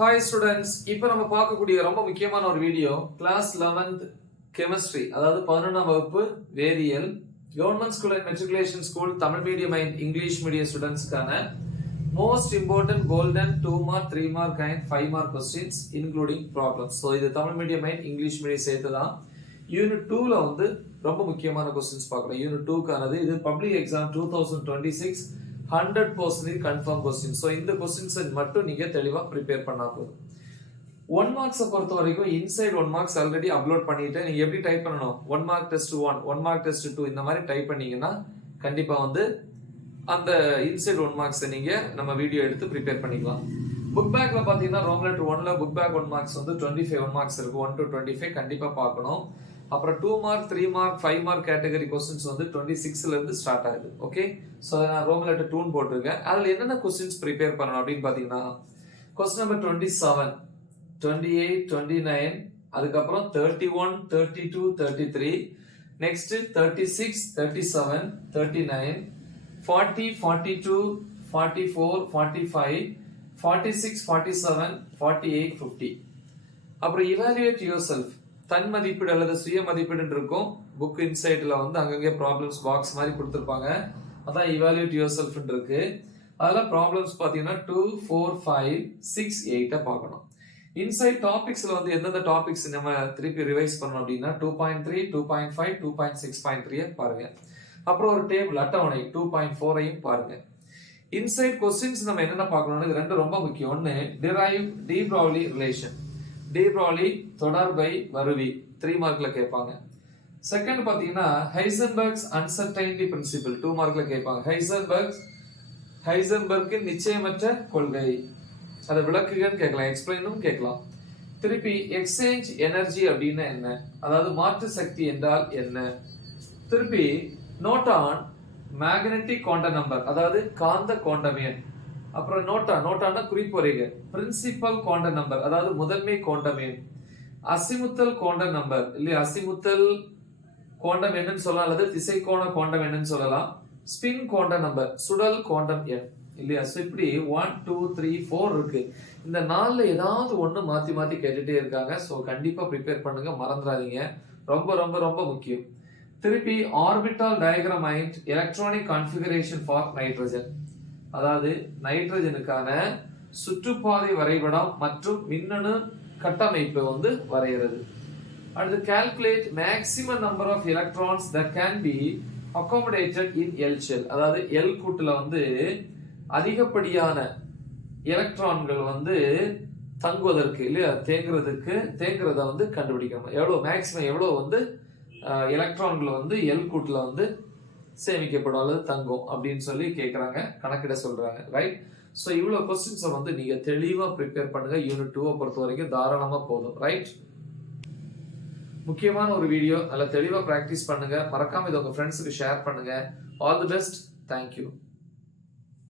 Hi students, இப்போ நம்ம பார்க்கக்கூடிய ரொம்ப முக்கியமான ஒரு வீடியோ கிளாஸ் 11th கெமிஸ்ட்ரி, அதாவது 11ஆம் வகுப்பு வேதியியல், government school and matriculation school Tamil medium and English medium ஸ்டூடெண்ட்ஸ்க்கான most important golden 2 mark 3 mark and 5 mark questions including problems. So இது Tamil medium and English medium சேர்த்து தான். யூனிட் 2ல வந்து ரொம்ப முக்கியமான கொஸ்டின்ஸ் பார்க்குறோம். யூனிட் 2க்கானது இது public exam 2026 100% confirm question. So இந்த கொஸ்டின்ஸை மட்டும் நீங்க தெளிவா ப்ரிப்பேர் பண்ணா போதும். 1 மார்க்ஸை பொறுத்த வரைக்கும் இன்சைட் 1 மார்க்ஸ் ஆல்ரெடி அப்லோட் பண்ணிட்டு நீங்க எப்படி டைப் பண்ணணும், 1 மார்க் டெஸ்ட் 1, 1 மார்க் டெஸ்ட் 2 இந்த மாதிரி டைப் பண்ணீங்கன்னா கண்டிப்பா வந்து அந்த இன்சைட் 1 மார்க்ஸை நீங்க நம்ம வீடியோ எடுத்து ப்ரிப்பேர் பண்ணிக்கலாம். புக் பேக்ல பாத்தீங்கன்னா ரோம் லெட்டர் 1ல புக் பேக் 1 மார்க்ஸ் வந்து 25 1 மார்க்ஸ் இருக்கு. 1 to 25 கண்டிப்பா பார்க்கணும். அப்புறம் 2 mark 3 mark 5 mark category questions வந்து 26ல இருந்து ஸ்டார்ட் ஆகுது. ஓகே, சோ நான் ரோம் லெட்டர் 2 போட்டிருக்கேன். அதுல என்னென்ன கொஸ்டின்ஸ் ப்ரிப்பேர் பண்ணணும் அப்படின்னு பாத்தீங்கன்னா, கொஸ்டின் நம்பர் 27, 28, 29, அதுக்கப்புறம் 31, 32, 33, நெக்ஸ்ட் 36, 37, 39, 40, 42, 44, 45, 46, 47, 48, 50. அப்புறம் evaluate yourself, தன் மதிப்பீடு அல்லது சுய மதிப்பீடு இருக்கும். புக் இன்சைட்ல வந்து அங்கங்கே ப்ராப்ளம்ஸ் பாக்ஸ் மாதிரி கொடுத்துருப்பாங்க. அதான் evaluate yourself இருக்கு. அதெல்லாம் ப்ராப்ளம்ஸ் பாத்தீங்கன்னா 2, 4, 5, 6, 8 பார்க்கணும். இன்சைட் டாபிக்ஸ்ல வந்து எந்தெந்த டாபிக்ஸ் நம்ம திருப்பி ரிவைஸ் பண்ணணும் அப்படின்னா 2.3, 2.5, 2.6.3 பாருங்க. அப்புறம் ஒரு டேபிள் அட்டவணை 2.4ஐயும் பாருங்க. இன்சைட் கொஸ்டின்ஸ் நம்ம என்னென்ன பார்க்கணும்னு இது ரெண்டு ரொம்ப முக்கியம். ஒன்னு டிரைவ் டி ப்ராவ்லி ரிலேஷன், டி ப்ராவ்லி தொடர்பை வருவி 3 மார்க்ல கேட்பாங்க. செகண்ட் பாத்தீங்கன்னா ஹைசன்பர்க்ஸ் அன்சர்டைனிட்டி பிரின்சிபிள் 2 மார்க்ல கேட்பாங்க. ஹைசன்பர்க்கின் நிச்சயமற்ற கொள்கை, அதை விளக்குகன்னு கேட்கலாம், எக்ஸ்பிளைனும் கேட்கலாம். திருப்பி எக்ஸ்சேஞ்ச் எனர்ஜி அப்படின்னா என்ன, அதாவது மாற்று சக்தி என்றால் என்ன. திருப்பி note on magnetic quantum number, அதாவது காந்த குவாண்டம் எண். அப்புறம் நோட்டான குறிப்புரைகள், பிரின்சிபல் குவாண்டம் நம்பர், அதாவது முதன்மை குவாண்டம் எண். அசிமுத்தல் குவாண்டம் நம்பர் இல்லையா, அசிமுத்தல் குவாண்டம் எண்ணுன்னு சொல்லலாம், அல்லது திசைக்கோண குவாண்டம் எண்ணுன்னு சொல்லலாம். ஸ்பின் குவாண்டம் நம்பர், சுடல் குவாண்டம் எண் இல்லையா. ஸோ இப்படி 1, 2, 3, 4 இருக்கு. இந்த 4ல ஏதாவது ஒண்ணு மாத்தி மாத்தி கேட்டுட்டே இருக்காங்க. ஸோ கண்டிப்பா ப்ரிப்பேர் பண்ணுங்க, மறந்துடாதீங்க, ரொம்ப ரொம்ப ரொம்ப முக்கியம். திருப்பி orbital diagram and electronic configuration for nitrogen, அதாவது நைட்ரஜனுக்கான சுற்றுப்பாதை வரைபடம் மற்றும் மின்னணு கட்டமைப்பை வந்து வரைகிறது. அடுத்து calculate maximum number of electrons that can be accommodated in L shell, அதாவது L கூட்டுல வந்து அதிகப்படியான எலக்ட்ரான்கள் வந்து தங்குவதற்கு இல்லையா, தேங்குறத வந்து கண்டுபிடிக்கணும். எவ்வளவு மேக்ஸிமம் எவ்வளவு வந்து எலக்ட்ரான்கள் வந்து எல் கூட்டுல வந்து சேமிக்கப்படும் அல்லது தங்கும் அப்படின்னு சொல்லி கேட்கறாங்க, கணக்கிட சொல்றாங்க. ரைட். ஸோ இவ்வளவு கொஸ்டின்ஸை வந்து நீங்க தெளிவா ப்ரிப்பேர் பண்ணுங்க. யூனிட் 2 பொறுத்த வரைக்கும் தாராளமா போதும். ரைட். முக்கியமான ஒரு வீடியோ, நல்லா தெளிவா பிராக்டிஸ் பண்ணுங்க. மறக்காம இதை உங்க ஃப்ரெண்ட்ஸுக்கு ஷேர் பண்ணுங்க. All the best. தேங்க்யூ.